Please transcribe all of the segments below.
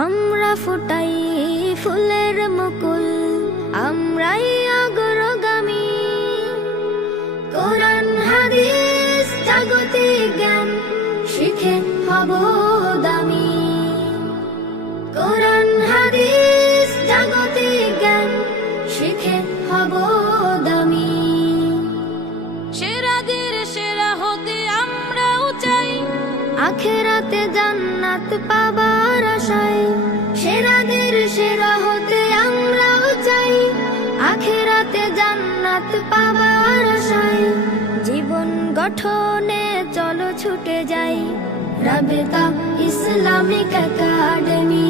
আমরা ফুটাই ফুলের মুকুল, আমরাই অগ্রগামী। কোরআন হাদিস জাগতিক জ্ঞান শিখে হব দামি। কোরআন হাদিস জাগতিক জ্ঞান শিখে হব দামি। সেরাদের সেরা হতে আমরাও চাই, আখেরাতে জান্নাত পাবার আশায়। সেরাদের সেরা হতে আমরাও চাই, আখেরাতে জান্নাত পাবার আশায়। জীবন গঠনে চলো ছুটে যাই, Rabeta Islamic academy,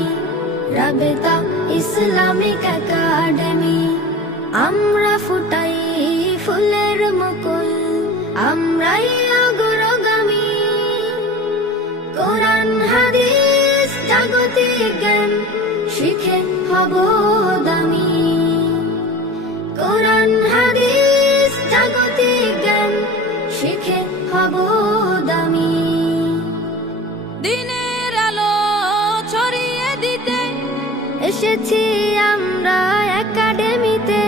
Rabeta Islamic academy. আমরা ফুটাই ফুলের মুকুল, আমরাই অগ্রগামী। কোরআন হাদিস জাগতিক জ্ঞান শিখে হব দামি। কোরআন হাদিস জাগতিক জ্ঞান শিখে হব দামি। দিনের আলো ছড়িয়ে দিতে এসেছি আমরা একাডেমিতে,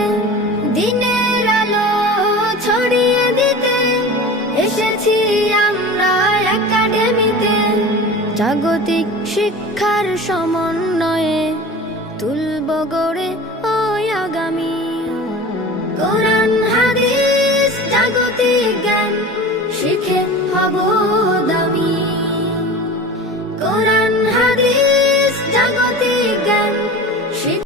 দিনের আলো ছড়িয়ে দিতে এসেছি আমরা একাডেমিতে। জাগতিক শিক্ষার সমন্বয়ে তুলব গড়ে ওই আগামী।